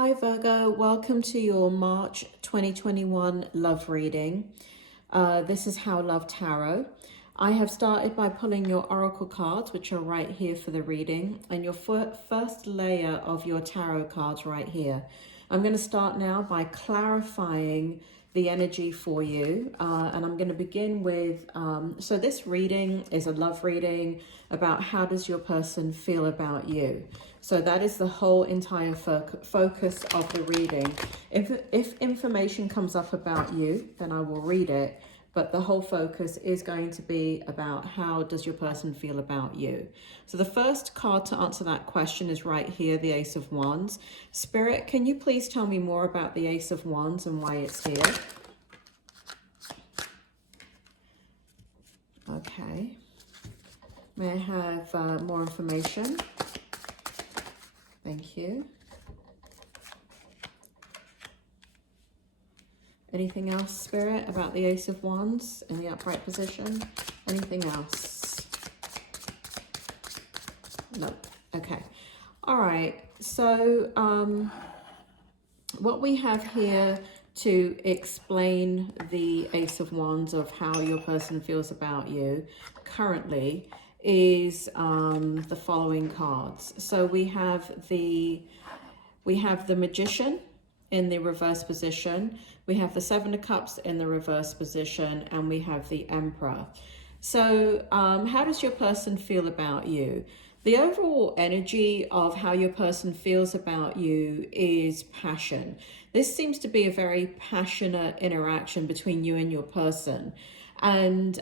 Hi Virgo, welcome to your March 2021 love reading. This is How Love Tarot. I have started by pulling your oracle cards, which are right here for the reading, and your first layer of your tarot cards right here. I'm going to start now by clarifying the energy for you, and I'm going to begin with, so this reading is a love reading about how does your person feel about you. So that is the whole entire focus of the reading. If information comes up about you, then I will read it, but the whole focus is going to be about how does your person feel about you. So the first card to answer that question is right here, the Ace of Wands. Spirit, can you please tell me more about the Ace of Wands and why it's here? Okay. May I have more information? Thank you. Anything else, Spirit, about the Ace of Wands in the upright position? Anything else? No. Okay. All right. So what we have here to explain the Ace of Wands of how your person feels about you currently is the following cards. So we have the Magician in the reverse position, we have the Seven of Cups in the reverse position, and we have the Emperor. So how does your person feel about you? The overall energy of how your person feels about you is passion. This seems to be a very passionate interaction between you and your person. And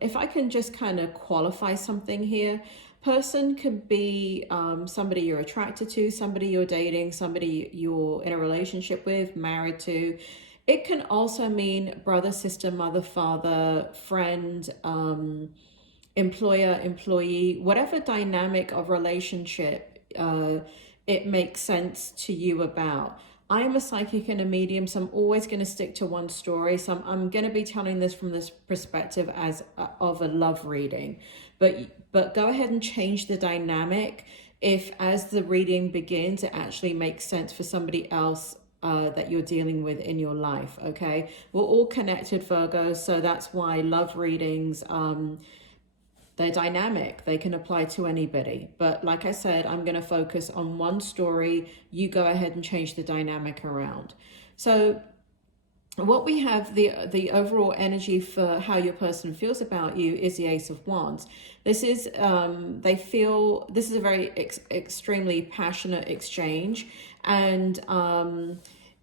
if I can just kind of qualify something here, person could be somebody you're attracted to, somebody you're dating, somebody you're in a relationship with, married to. It can also mean brother, sister, mother, father, friend, employer, employee, whatever dynamic of relationship it makes sense to you about. I'm a psychic and a medium, so I'm always going to stick to one story. So I'm going to be telling this from this perspective as of a love reading. But go ahead and change the dynamic if, as the reading begins, it actually makes sense for somebody else that you're dealing with in your life, okay? We're all connected, Virgo, so that's why love readings, they're dynamic. They can apply to anybody. But like I said, I'm going to focus on one story. You go ahead and change the dynamic around. So what we have, the overall energy for how your person feels about you is the Ace of Wands. This is, they feel, this is a very extremely passionate exchange. And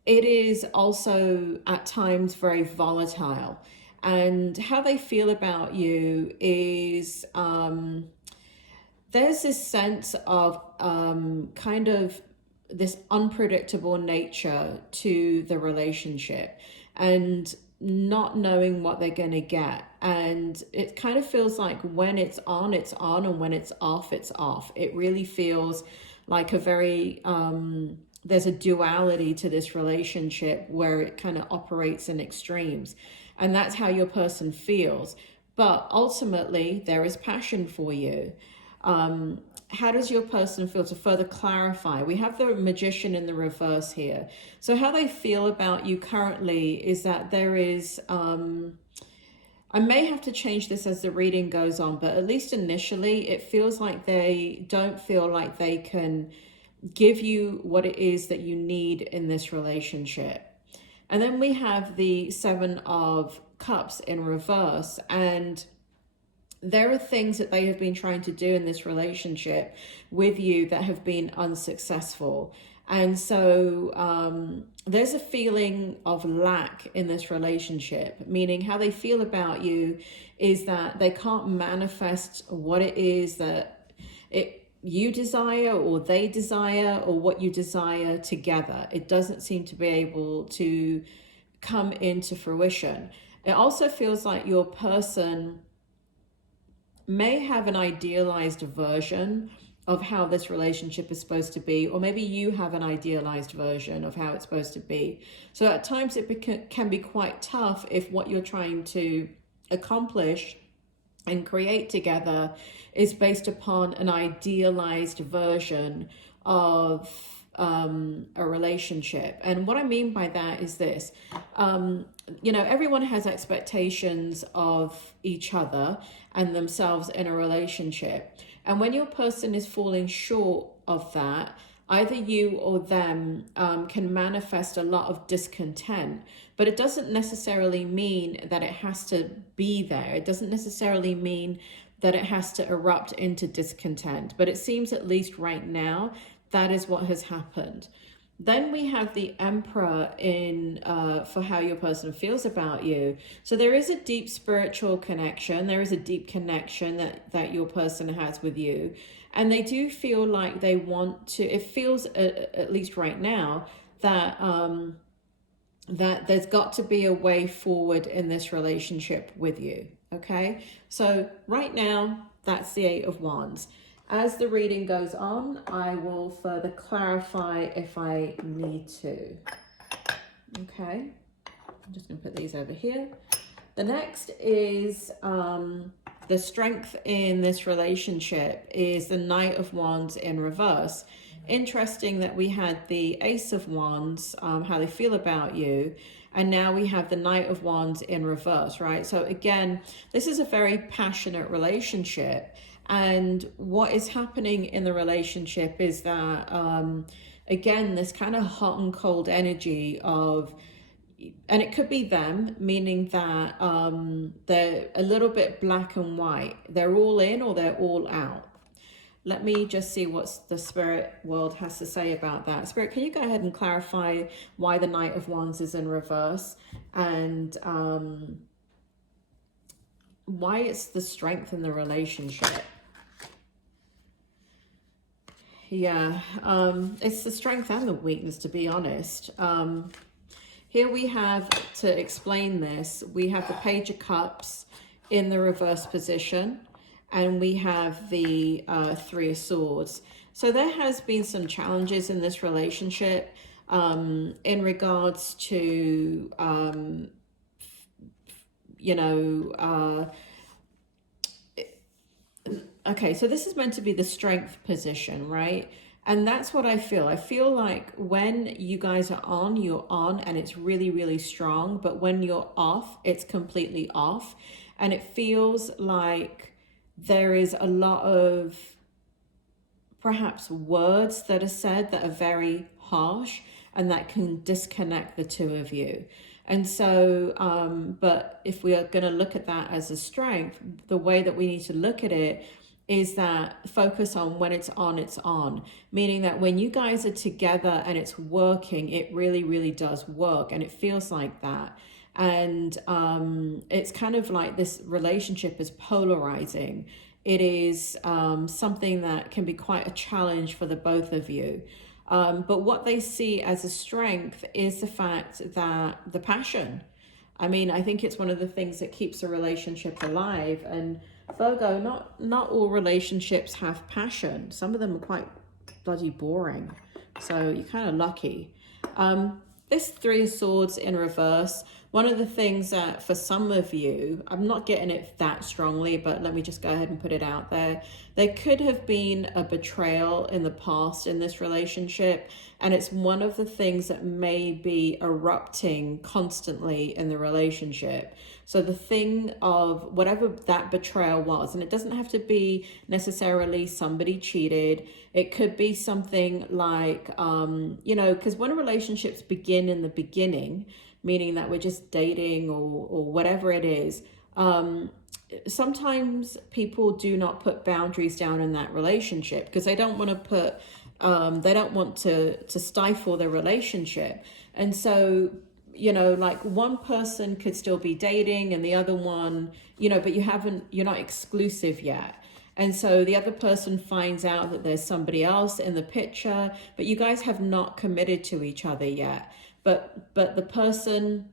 it is also at times very volatile. And how they feel about you is there's this sense of kind of this unpredictable nature to the relationship and not knowing what they're going to get. And it kind of feels like when it's on, and when it's off, it's off. It really feels like a very, there's a duality to this relationship where it kind of operates in extremes. And that's how your person feels. But ultimately, there is passion for you. How does your person feel? To further clarify, we have the Magician in the reverse here. So how they feel about you currently is that there is, I may have to change this as the reading goes on, but at least initially, it feels like they don't feel like they can give you what it is that you need in this relationship. And then we have the Seven of Cups in reverse, and there are things that they have been trying to do in this relationship with you that have been unsuccessful. And so there's a feeling of lack in this relationship, meaning how they feel about you is that they can't manifest what it is that you desire or they desire or what you desire together. It doesn't seem to be able to come into fruition. It also feels like your person may have an idealized version of how this relationship is supposed to be, or maybe you have an idealized version of how it's supposed to be. So at times it can be quite tough if what you're trying to accomplish and create together is based upon an idealized version of a relationship. And what I mean by that is this, you know, everyone has expectations of each other and themselves in a relationship. And when your person is falling short of that, either you or them can manifest a lot of discontent, but it doesn't necessarily mean that it has to be there. It doesn't necessarily mean that it has to erupt into discontent, but it seems, at least right now, that is what has happened. Then we have the Emperor in for how your person feels about you. So there is a deep spiritual connection. There is a deep connection that your person has with you. And they do feel like they want to, it feels, at least right now, that that there's got to be a way forward in this relationship with you. Okay, so right now, that's the Eight of Wands. As the reading goes on, I will further clarify if I need to. Okay, I'm just going to put these over here. The next is the strength in this relationship is the Knight of Wands in reverse. Interesting that we had the Ace of Wands, how they feel about you, and now we have the Knight of Wands in reverse, right? So again, this is a very passionate relationship. And what is happening in the relationship is that, again, this kind of hot and cold energy of, and it could be them, meaning that they're a little bit black and white. They're all in or they're all out. Let me just see what the spirit world has to say about that. Spirit, can you go ahead and clarify why the Knight of Wands is in reverse and why it's the strength in the relationship? Yeah, it's the strength and the weakness, to be honest. Here we have, to explain this, we have the Page of Cups in the reverse position, and we have the Three of Swords. So there has been some challenges in this relationship in regards to, you know, okay, so this is meant to be the strength position, right? And that's what I feel. I feel like when you guys are on, you're on and it's really, really strong. But when you're off, it's completely off. And it feels like there is a lot of perhaps words that are said that are very harsh and that can disconnect the two of you. And so, but if we are going to look at that as a strength, the way that we need to look at it is that focus on when it's on, meaning that when you guys are together and it's working, it really, really does work. And it feels like that. And it's kind of like this relationship is polarizing. It is something that can be quite a challenge for the both of you. But what they see as a strength is the fact that the passion. I mean, I think it's one of the things that keeps a relationship alive. And Virgo, not all relationships have passion. Some of them are quite bloody boring. So you're kind of lucky. This Three of Swords in reverse, one of the things that for some of you, I'm not getting it that strongly, but let me just go ahead and put it out there. There could have been a betrayal in the past in this relationship, and it's one of the things that may be erupting constantly in the relationship. So the thing of whatever that betrayal was, and it doesn't have to be necessarily somebody cheated. It could be something like, you know, because when relationships begin in the beginning, meaning that we're just dating or whatever it is, sometimes people do not put boundaries down in that relationship because they don't want to put, they don't want to stifle their relationship. And so, you know, like one person could still be dating and the other one, you know, but you're not exclusive yet. And so the other person finds out that there's somebody else in the picture, but you guys have not committed to each other yet. But the person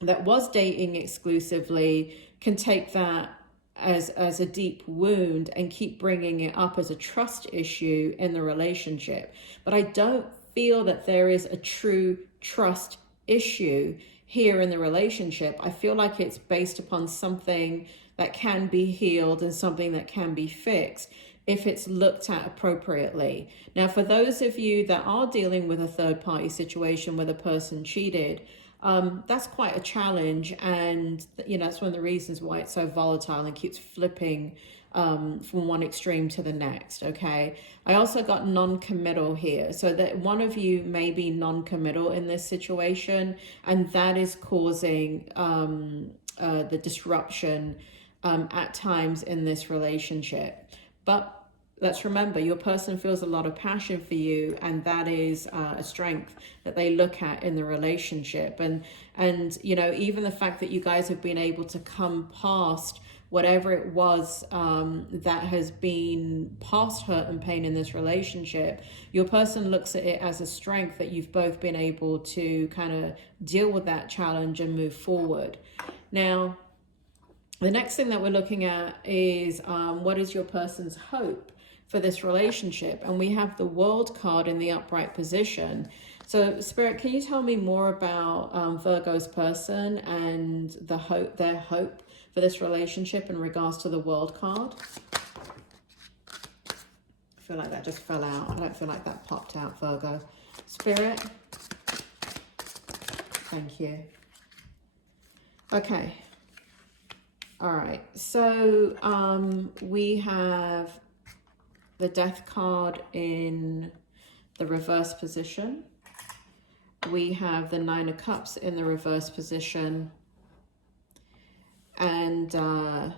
that was dating exclusively can take that as a deep wound and keep bringing it up as a trust issue in the relationship. But I don't feel that there is a true trust issue here in the relationship. I feel like it's based upon something that can be healed and something that can be fixed, if it's looked at appropriately. Now, for those of you that are dealing with a third party situation where the person cheated, that's quite a challenge, and that's one of the reasons why it's so volatile and keeps flipping from one extreme to the next. Okay, I also got non-committal here, so that one of you may be non-committal in this situation, and that is causing the disruption at times in this relationship. But let's remember, your person feels a lot of passion for you, and that is a strength that they look at in the relationship. And even the fact that you guys have been able to come past whatever it was that has been past hurt and pain in this relationship, your person looks at it as a strength that you've both been able to kind of deal with that challenge and move forward. Now, the next thing that we're looking at is what is your person's hope for this relationship? And we have the World card in the upright position. So Spirit, can you tell me more about Virgo's person and their hope for this relationship in regards to the World card? I feel like that just fell out. I don't feel like that popped out, Virgo. Spirit, thank you. Okay. All right. So we have the Death card in the reverse position. We have the Nine of Cups in the reverse position. And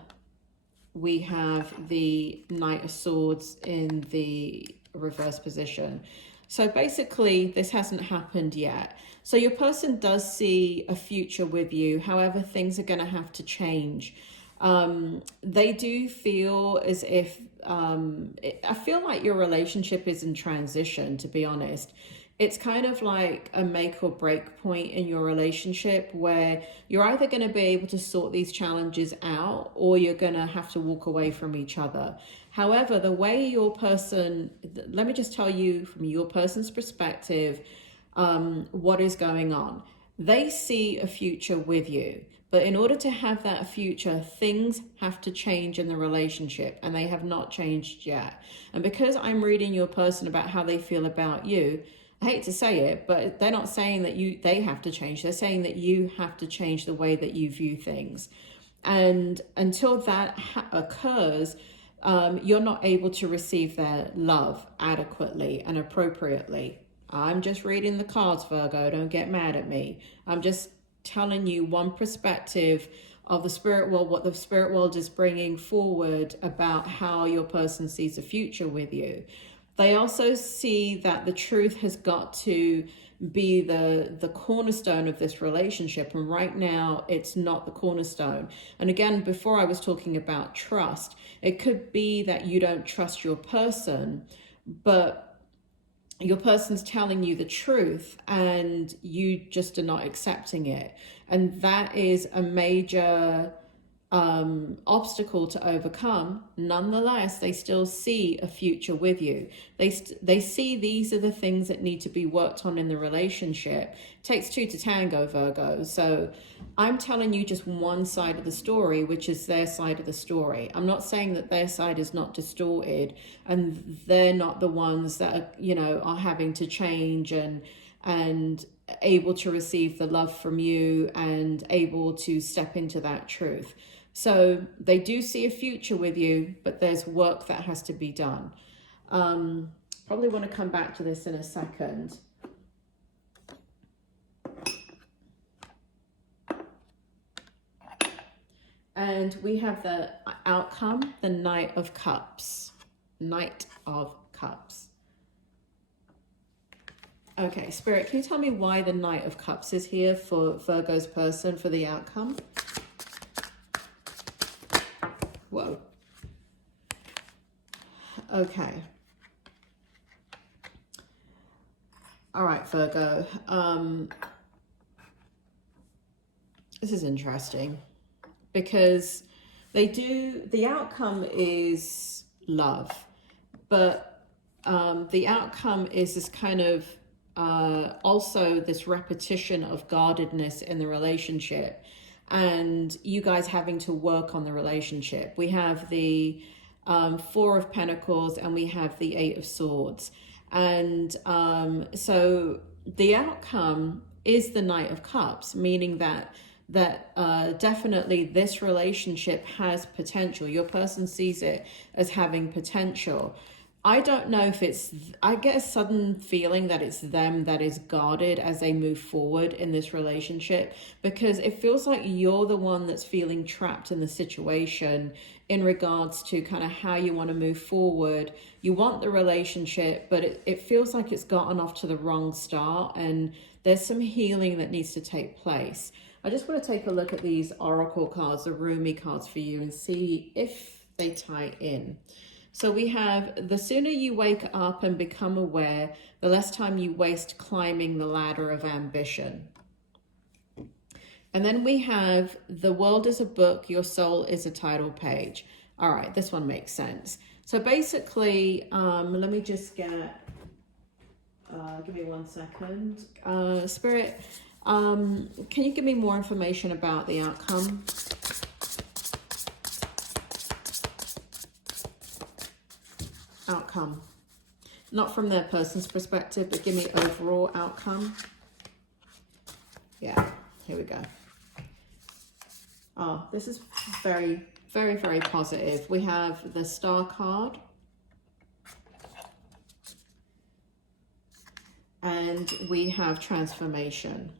we have the Knight of Swords in the reverse position. So basically, this hasn't happened yet. So your person does see a future with you. However, things are going to have to change. They do feel as if, I feel like your relationship is in transition, to be honest. It's kind of like a make or break point in your relationship where you're either going to be able to sort these challenges out, or you're going to have to walk away from each other. However, the way your person, let me just tell you from your person's perspective, what is going on. They see a future with you, but in order to have that future, things have to change in the relationship, and they have not changed yet. And because I'm reading your person about how they feel about you, I hate to say it, but they're not saying that they have to change. They're saying that you have to change the way that you view things. And until that occurs, you're not able to receive their love adequately and appropriately. I'm just reading the cards, Virgo. Don't get mad at me. I'm just telling you one perspective of the spirit world, what the spirit world is bringing forward about how your person sees a future with you. They also see that the truth has got to be the cornerstone of this relationship. And right now, it's not the cornerstone. And again, before I was talking about trust, it could be that you don't trust your person, but your person's telling you the truth and you just are not accepting it. And that is a major obstacle to overcome. Nonetheless, they still see a future with you. They see these are the things that need to be worked on in the relationship. It takes two to tango, Virgo. So I'm telling you just one side of the story, which is their side of the story. I'm not saying that their side is not distorted and they're not the ones that are having to change and able to receive the love from you and able to step into that truth. So they do see a future with you, but there's work that has to be done. Probably want to come back to this in a second. And we have the outcome, the Knight of Cups. Knight of Cups. Okay, Spirit, can you tell me why the Knight of Cups is here for Virgo's person for the outcome? Whoa. Okay. All right, Virgo. This is interesting because the outcome is love, but the outcome is this kind of also this repetition of guardedness in the relationship and you guys having to work on the relationship. We have the Four of Pentacles, and we have the Eight of Swords. And so the outcome is the Knight of Cups, meaning that definitely this relationship has potential. Your person sees it as having potential. I don't know if it's, I get a sudden feeling that it's them that is guarded as they move forward in this relationship, because it feels like you're the one that's feeling trapped in the situation in regards to kind of how you want to move forward. You want the relationship, but it feels like it's gotten off to the wrong start, and there's some healing that needs to take place. I just want to take a look at these oracle cards, the Rumi cards for you, and see if they tie in. So we have, the sooner you wake up and become aware, the less time you waste climbing the ladder of ambition. And then we have, the world is a book, your soul is a title page. All right, this one makes sense. So basically, let me just get, give me 1 second. Spirit, can you give me more information about the outcome? Outcome. Not from their person's perspective, but give me overall outcome. Yeah, here we go. Oh, this is very, very, very positive. We have the Star card. And we have transformation.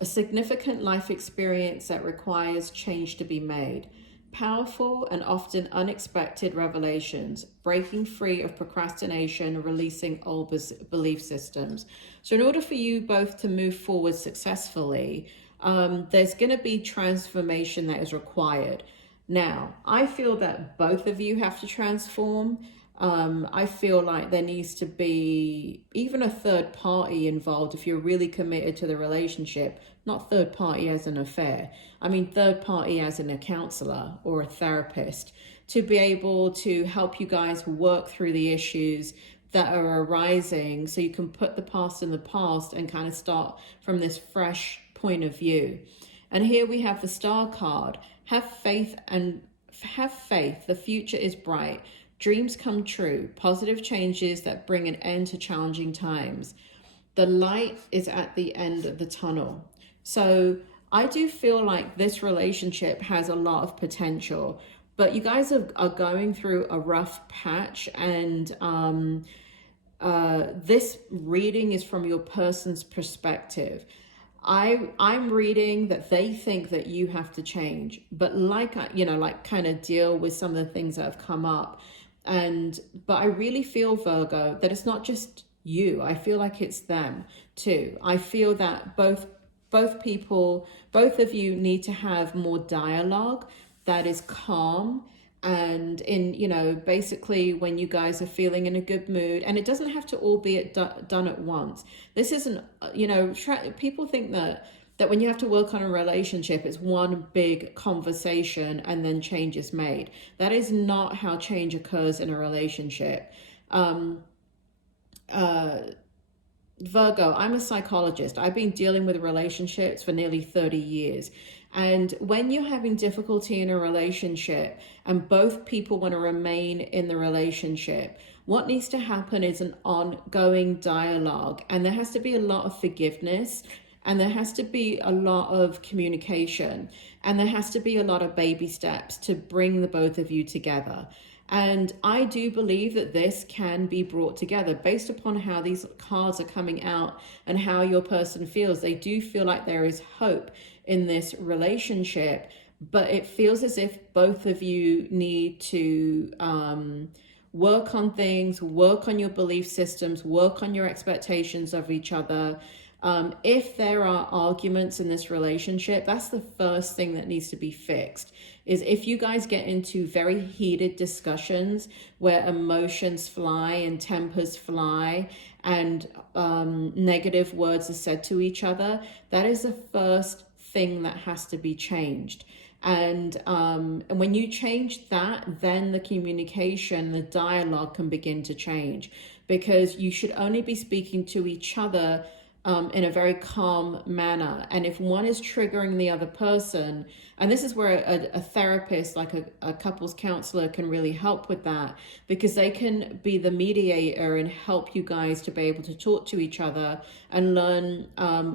A significant life experience that requires change to be made. Powerful and often unexpected revelations, breaking free of procrastination, releasing old belief systems. So in order for you both to move forward successfully, there's going to be transformation that is required. Now, I feel that both of you have to transform. I feel like there needs to be even a third party involved if you're really committed to the relationship. Not third party as an affair. I mean third party as in a counselor or a therapist, to be able to help you guys work through the issues that are arising, so you can put the past in the past and kind of start from this fresh point of view. And here we have the Star card. Have faith, the future is bright. Dreams come true, positive changes that bring an end to challenging times. The light is at the end of the tunnel. So I do feel like this relationship has a lot of potential, but you guys are going through a rough patch, and this reading is from your person's perspective. I'm reading that they think that you have to change, but like kind of deal with some of the things that have come up. But I really feel, Virgo, that it's not just you. I feel like it's them too. I feel that both of you need to have more dialogue that is calm, and basically when you guys are feeling in a good mood, and it doesn't have to all be done at once. This isn't, people think that when you have to work on a relationship, it's one big conversation and then change is made. That is not how change occurs in a relationship. Virgo, I'm a psychologist. I've been dealing with relationships for nearly 30 years. And when you're having difficulty in a relationship and both people want to remain in the relationship, what needs to happen is an ongoing dialogue. And there has to be a lot of forgiveness, and there has to be a lot of communication, and there has to be a lot of baby steps to bring the both of you together. And I do believe that this can be brought together based upon how these cards are coming out and how your person feels. They do feel like there is hope in this relationship, but it feels as if both of you need to work on things, work on your belief systems, work on your expectations of each other. If there are arguments in this relationship, that's the first thing that needs to be fixed. Is if you guys get into very heated discussions where emotions fly and tempers fly and negative words are said to each other, that is the first thing that has to be changed. And when you change that, then the communication, the dialogue can begin to change, because you should only be speaking to each other in a very calm manner. And if one is triggering the other person, and this is where a therapist, like a couples counselor, can really help with that, because they can be the mediator and help you guys to be able to talk to each other and learn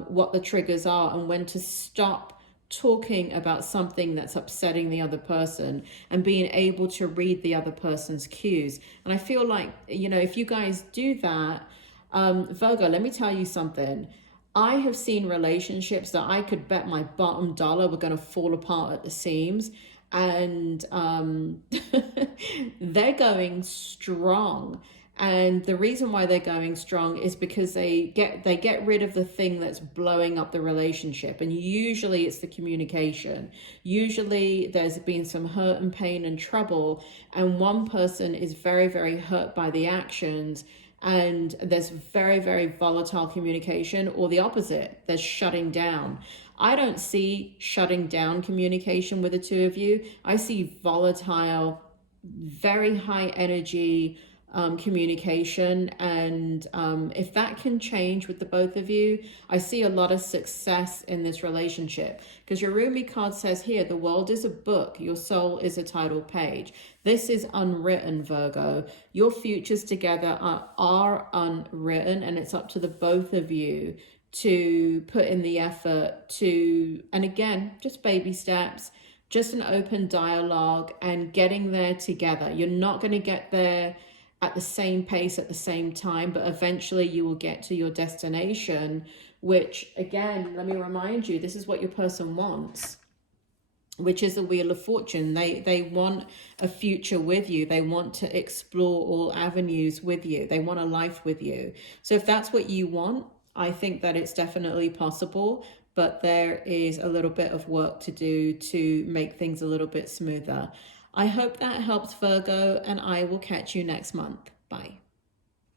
what the triggers are and when to stop talking about something that's upsetting the other person, and being able to read the other person's cues. And I feel like, you know, if you guys do that, Virgo, let me tell you something. I have seen relationships that I could bet my bottom dollar were going to fall apart at the seams, and they're going strong. And the reason why they're going strong is because they get rid of the thing that's blowing up the relationship. And usually it's the communication. Usually there's been some hurt and pain and trouble, and one person is very, very hurt by the actions, and there's very, very volatile communication, or the opposite, there's shutting down. I don't see shutting down communication with the two of you. I see volatile, very high energy communication. And if that can change with the both of you, I see a lot of success in this relationship. Because your Rumi card says here, the world is a book, your soul is a title page. This is unwritten, Virgo. Your futures together are unwritten, and it's up to the both of you to put in the effort to, and again, just baby steps, just an open dialogue and getting there together. You're not going to get there at the same pace at the same time, but eventually you will get to your destination, which, again, let me remind you, this is what your person wants, which is the Wheel of Fortune. They want a future with you. They want to explore all avenues with you. They want a life with you. So if that's what you want, I think that it's definitely possible, but there is a little bit of work to do to make things a little bit smoother. I hope that helps, Virgo, and I will catch you next month. Bye.